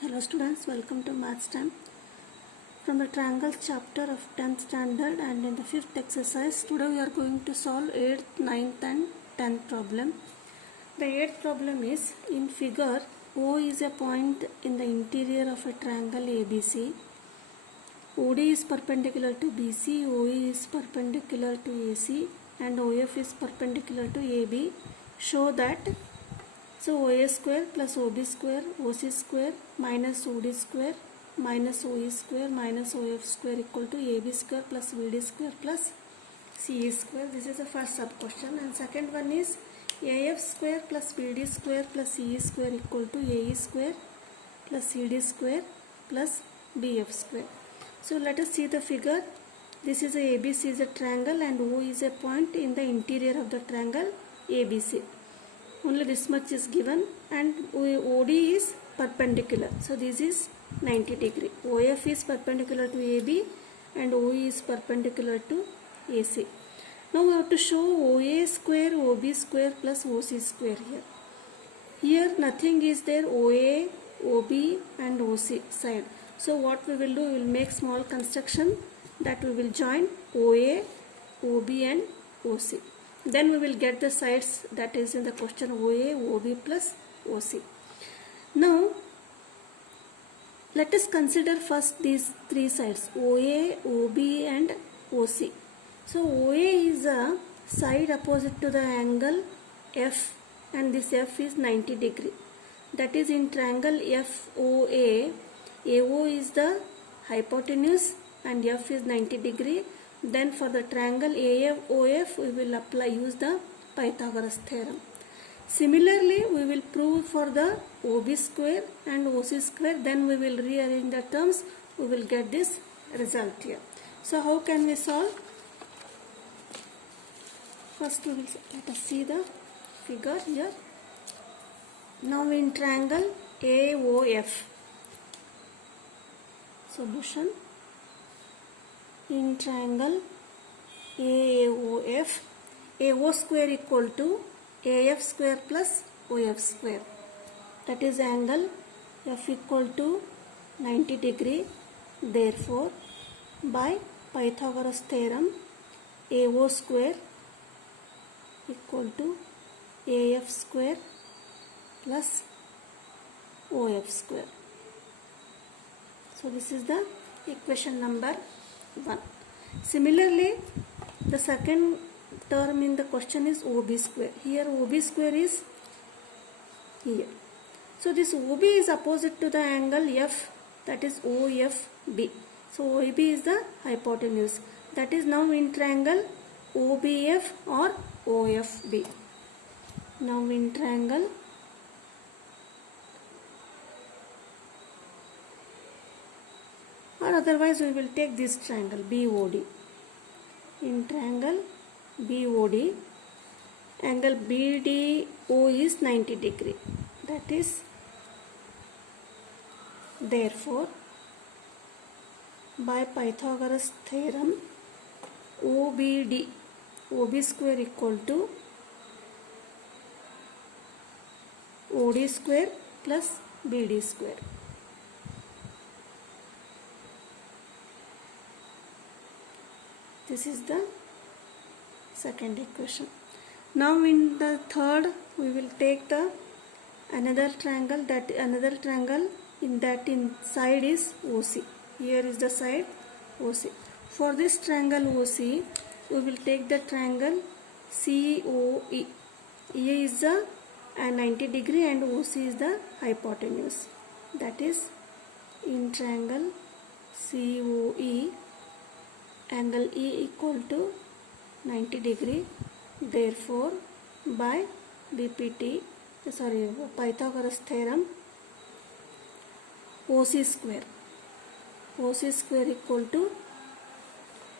Hello students, welcome to Maths Time. From the Triangles chapter of 10th standard and in the 5th exercise, today we are going to solve 8th, 9th and 10th problem. The 8th problem is, in figure, O is a point in the interior of a triangle ABC. OD is perpendicular to BC, OE is perpendicular to AC and OF is perpendicular to AB. Show that OA square plus OB square, OC square minus OD square minus OE square minus OF square equal to AB square plus BD square plus CE square. This is the first sub question. And second one is AF square plus BD square plus CE square equal to AE square plus CD square plus BF square. So let us see the figure. This is a ABC is a triangle and O is a point in the interior of the triangle ABC. Only this much is given and OD is perpendicular. So this is 90 degree. OF is perpendicular to AB and OE is perpendicular to AC. Now we have to show OA square, OB square plus OC square here. Here nothing is there, OA, OB and OC side. So what we will do, we will make small construction that we will join OA, OB and OC. Then we will get the sides that is in the question OA, OB plus OC. Now let us consider first these three sides OA, OB and OC. So OA is a side opposite to the angle F and this F is 90 degree. That is in triangle FOA, AO is the hypotenuse and F is 90 degree. Then for the triangle AFOF we will use the Pythagoras theorem. Similarly we will prove for the OB square and OC square, then we will rearrange the terms, we will get this result here. So how can we solve? First let us see the figure here. Now in triangle AOF, solution. In triangle AOF, AO square equal to AF square plus OF square. That is angle F equal to 90 degree. Therefore, by Pythagoras theorem, AO square equal to AF square plus OF square. So this is the equation number 1. Similarly, the second term in the question is OB square. Here OB square is here. So this OB is opposite to the angle F, that is OFB. So OB is the hypotenuse. That is now in triangle OBF or OFB. Now in triangle or otherwise we will take this triangle BOD. In triangle BOD, angle BDO is 90 degree. That is, therefore, by Pythagoras theorem, OBD, OB square equal to OD square plus BD square. This is the second equation. Now in the third we will take the another triangle, that another triangle in that inside is OC. Here is the side OC. For this triangle OC we will take the triangle COE. E is the 90 degree and OC is the hypotenuse. That is in triangle COE, angle E equal to 90 degree. Therefore, by Pythagoras theorem, OC square equal to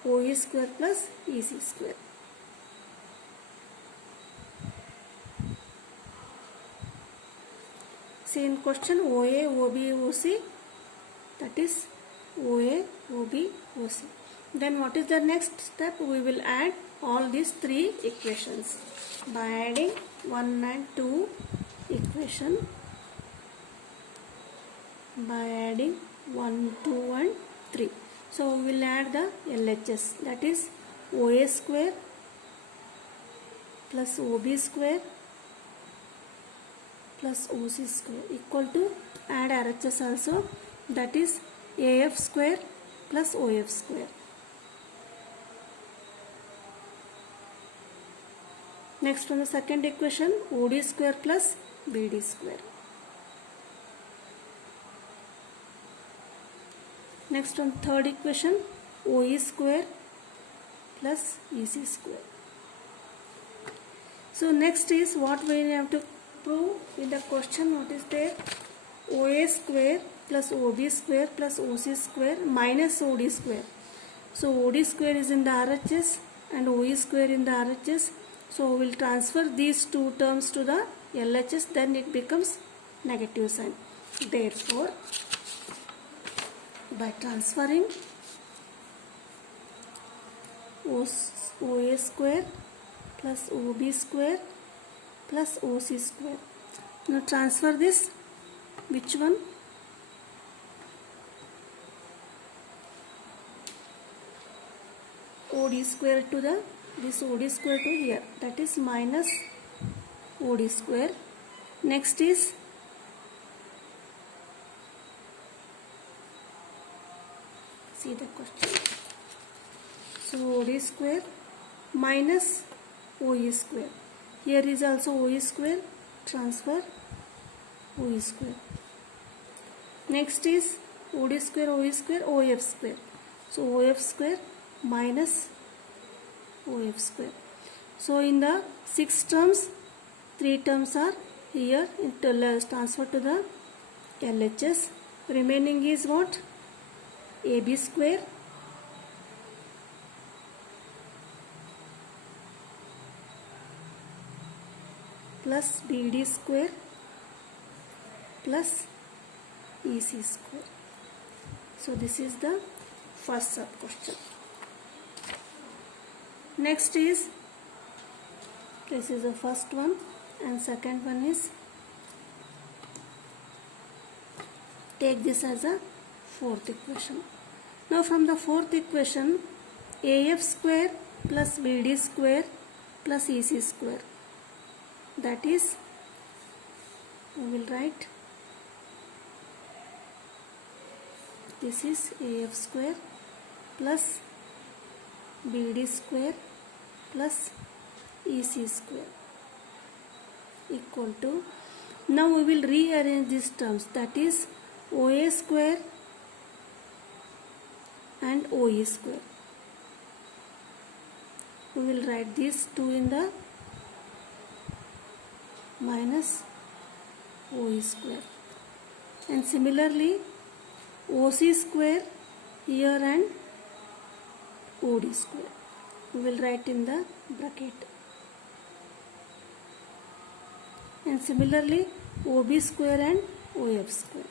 OE square plus EC square. Same question OA, OB, OC, that is OA, OB, OC. Then what is the next step? We will add all these three equations. By adding 1 and 2 equation, by adding 1, 2 and 3. So we will add the LHS, that is OA square plus OB square plus OC square equal to, add RHS also, that is AF square plus OF square. Next, from the second equation, OD square plus BD square. Next, from third equation, OE square plus EC square. So next is what we have to prove in the question. What is there? OA square plus OB square plus OC square minus OD square. So OD square is in the RHS and OE square in the RHS. So we will transfer these two terms to the LHS, then it becomes negative sign. Therefore, by transferring OA square plus OB square plus OC square. Now transfer this, which one? OD square to the, this OD square to here, that is minus OD square. Next is see the question. So OD square minus OE square. Here is also OE square, transfer OE square. Next is OD square, OE square, OF square. So OF square minus OF square. So in the 6 terms, 3 terms are here, it transfer to the LHS. Remaining is what? AB square plus BD square plus EC square. So this is the first sub question. Next is, this is the first one, and second one is, take this as a fourth equation. Now from the fourth equation, AF square plus BD square plus EC square, that is, we will write, this is AF square plus BD square plus EC square equal to, now we will rearrange these terms, that is OA square and OE square. We will write these two in the minus OE square, and similarly OC square here and OD square we will write in the bracket, and similarly OB square and OF square.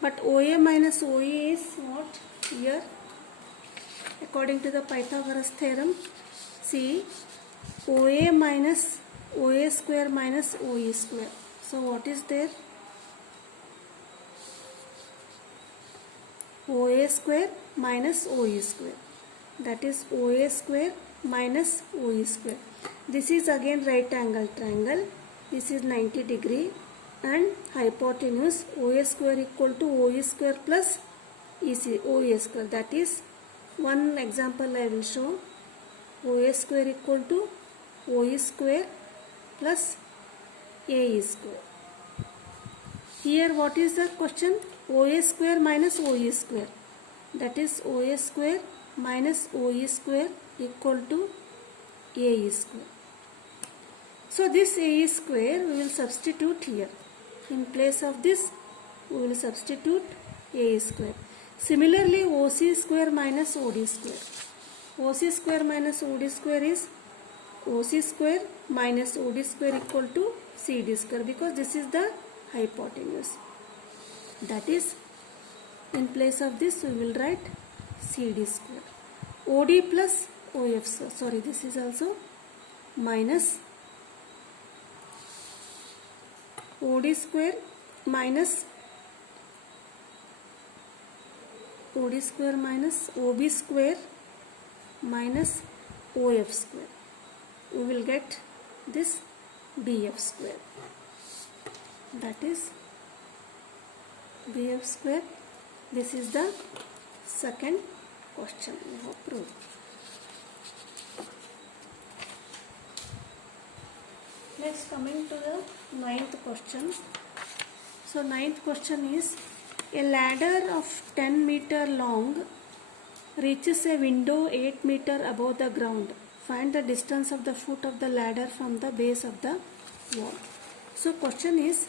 But OA minus OE is what here? According to the Pythagoras theorem, see, OA minus OA square minus OE square. So what is there? OA square minus OE square, that is OA square minus OE square. This is again right angle triangle. This is 90 degree and hypotenuse. OA square equal to OE square plus OE square. That is, one example I will show. OA square equal to OE square plus AE square. Here what is the question? OA square minus OE square, that is OA square minus OE square equal to AE square. So this AE square we will substitute here. In place of this we will substitute AE square. Similarly OC square minus OD square. OC square minus OD square is OC square minus OD square equal to CD square, because this is the hypotenuse. That is, in place of this we will write CD square. OD plus OF, sorry, this is also minus OD square minus OD square minus OB square minus OF square. We will get this BF square. That is BF square. This is the second question we have proved. Next, coming to the ninth question. So ninth question is, a ladder of 10 meter long reaches a window 8 meter above the ground. Find the distance of the foot of the ladder from the base of the wall. So question is,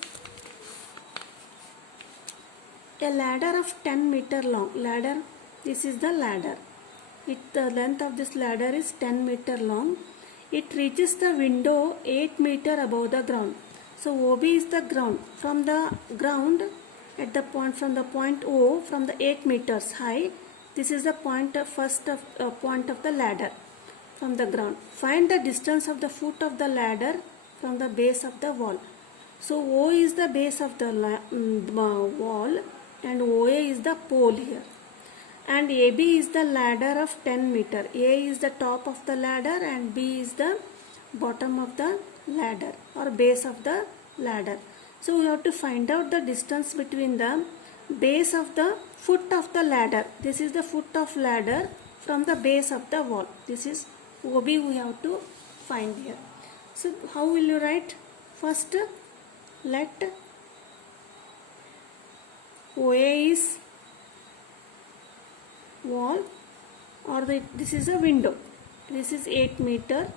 a ladder of 10 meter long. Ladder, this is the ladder. The length of this ladder is 10 meter long. It reaches the window 8 meter above the ground. So OB is the ground. From the ground at the point, from the point O, from the 8 meters high, this is the point of point of the ladder from the ground. Find the distance of the foot of the ladder from the base of the wall. So O is the base of the wall and OA is the pole here. And AB is the ladder of 10 meter. A is the top of the ladder and B is the bottom of the ladder or base of the ladder. So we have to find out the distance between the base of the foot of the ladder. This is the foot of ladder from the base of the wall. This is OB we have to find here. So how will you write? First, let OA is wall or this is a window. This is 8 meter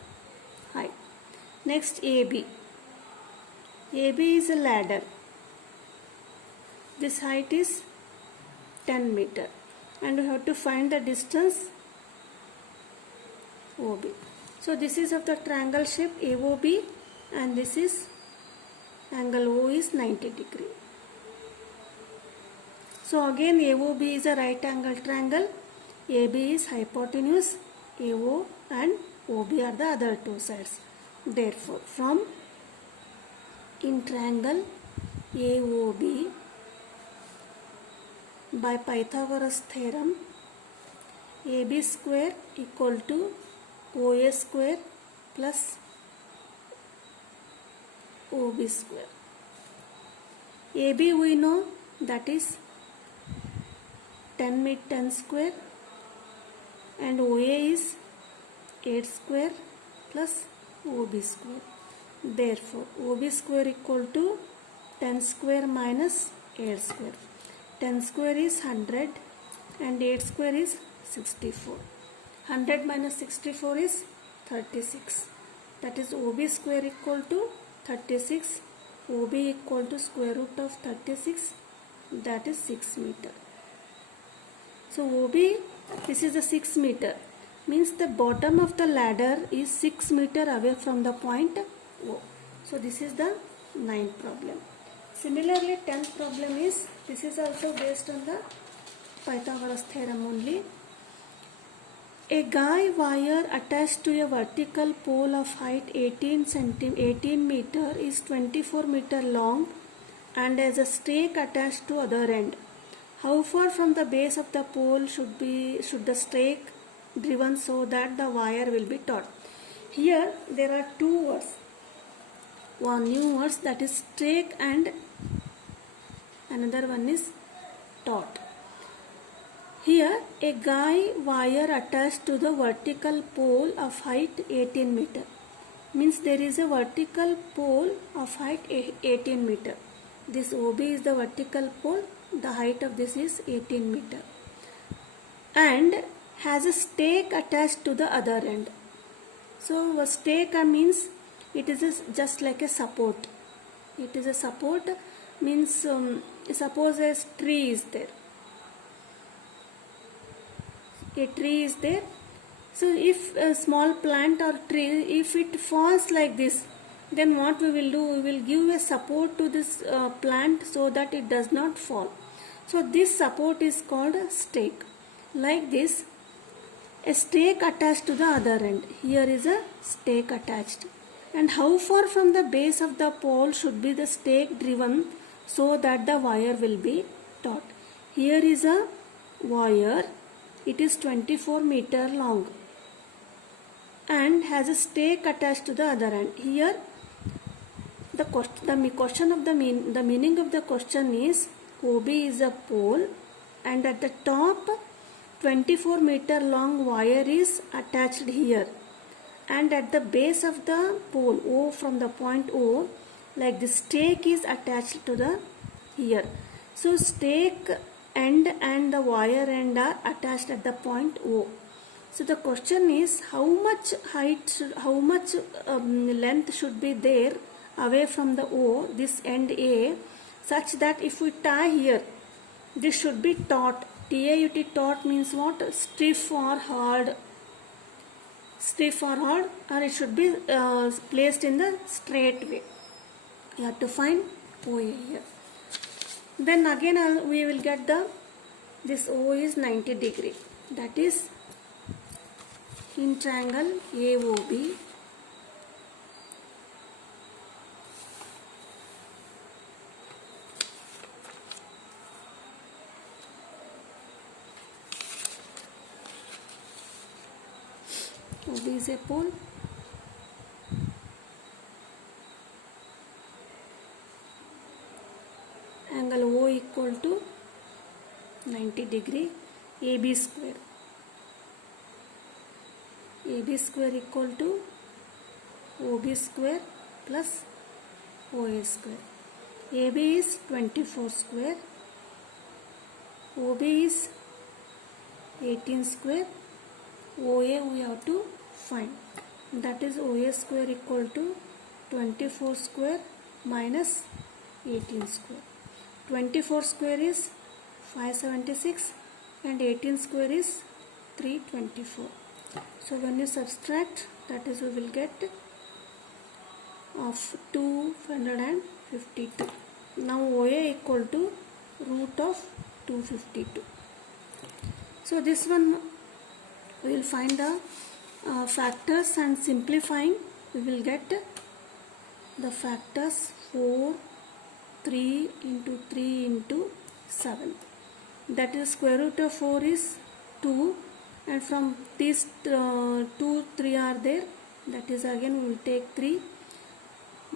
high. Next, AB. AB is a ladder. This height is 10 meter and we have to find the distance OB. So this is of the triangle shape AOB and this is angle O is 90 degree. So again AOB is a right angle triangle, AB is hypotenuse, AO and OB are the other two sides. Therefore, from in triangle AOB, by Pythagoras theorem, AB square equal to OA square plus OB square. AB we know that is 10 square and OA is 8 square plus OB square. Therefore, OB square equal to 10 square minus 8 square. 10 square is 100 and 8 square is 64. 100 minus 64 is 36. That is OB square equal to 36. OB equal to square root of 36. That is 6 meter. So OB, this is the 6 meter. Means the bottom of the ladder is 6 meter away from the point O. So this is the 9th problem. Similarly, 10th problem is, this is also based on the Pythagoras theorem only. A guy wire attached to a vertical pole of height 18 meter is 24 meter long and has a stake attached to other end. How far from the base of the pole should the stake driven so that the wire will be taut? Here there are two words. One new words, that is stake and another one is taut. Here a guy wire attached to the vertical pole of height 18 meter. Means there is a vertical pole of height 18 meter. This OB is the vertical pole. The height of this is 18 meter. And has a stake attached to the other end. So a stake means it is just like a support. It is a support means suppose a tree is there. A tree is there. So if a small plant or tree, if it falls like this, then what we will do? We will give a support to this plant so that it does not fall. So this support is called a stake. Like this, a stake attached to the other end. Here is a stake attached. And how far from the base of the pole should be the stake driven so that the wire will be taut? Here is a wire. It is 24-meter long and has a stake attached to the other end. Here the meaning of the question is OB is a pole and at the top 24-meter long wire is attached here, and at the base of the pole O, from the point O, like the stake is attached to the here. So stake end and the wire end are attached at the point O. So the question is how much length should be there away from the O, this end A, such that if we tie here, this should be taut. T-A-U-T, taut means what? Stiff or hard. Stiff or hard, or it should be placed in the straight way. You have to find OA here. Then again we will get this O is 90 degree. That is in triangle AOB. OB is a pole. Angle O equal to 90 degree. AB square. AB square equal to OB square plus OA square. AB is 24 square. OB is 18 square. OA we have to find. That is OA square equal to 24 square minus 18 square. 24 square is 576 and 18 square is 324. So when you subtract, that is we will get of 252. Now OA equal to root of 252. So this one we will find the factors, and simplifying we will get the factors 4, 3 into 3 into 7. That is square root of 4 is 2, and from these 2, 3 are there. That is again we will take 3.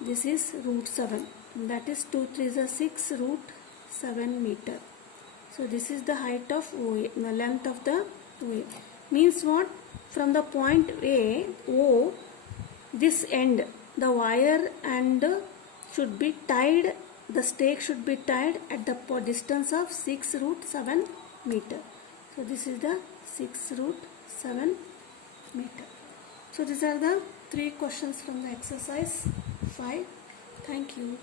This is root 7. That is 2 3 is 6 root 7 meter. So this is the height of OA, the length of the OA. Means what? From the point A, O, this end, the wire and should be tied, the stake should be tied at the distance of 6 root 7 meter. So this is the 6 root 7 meter. So these are the 3 questions from the exercise 5. Thank you.